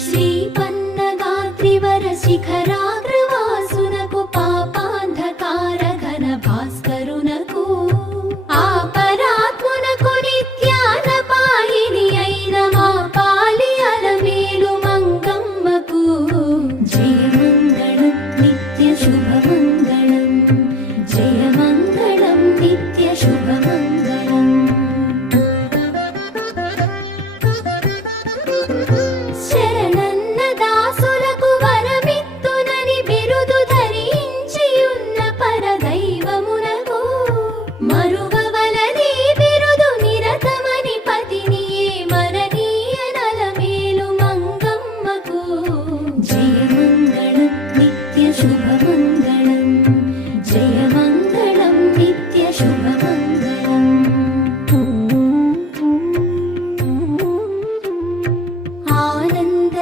శ్రీపన్నగాత్రివర శిఖరాగ్రవాసునకు పాపాంధకార ఘన భాస్కరునకు ఆపరాత్మునకు నిత్యానపాయిని అయిన మా పాలి అలమేలు మంగమ్మకు జీ மங்களம்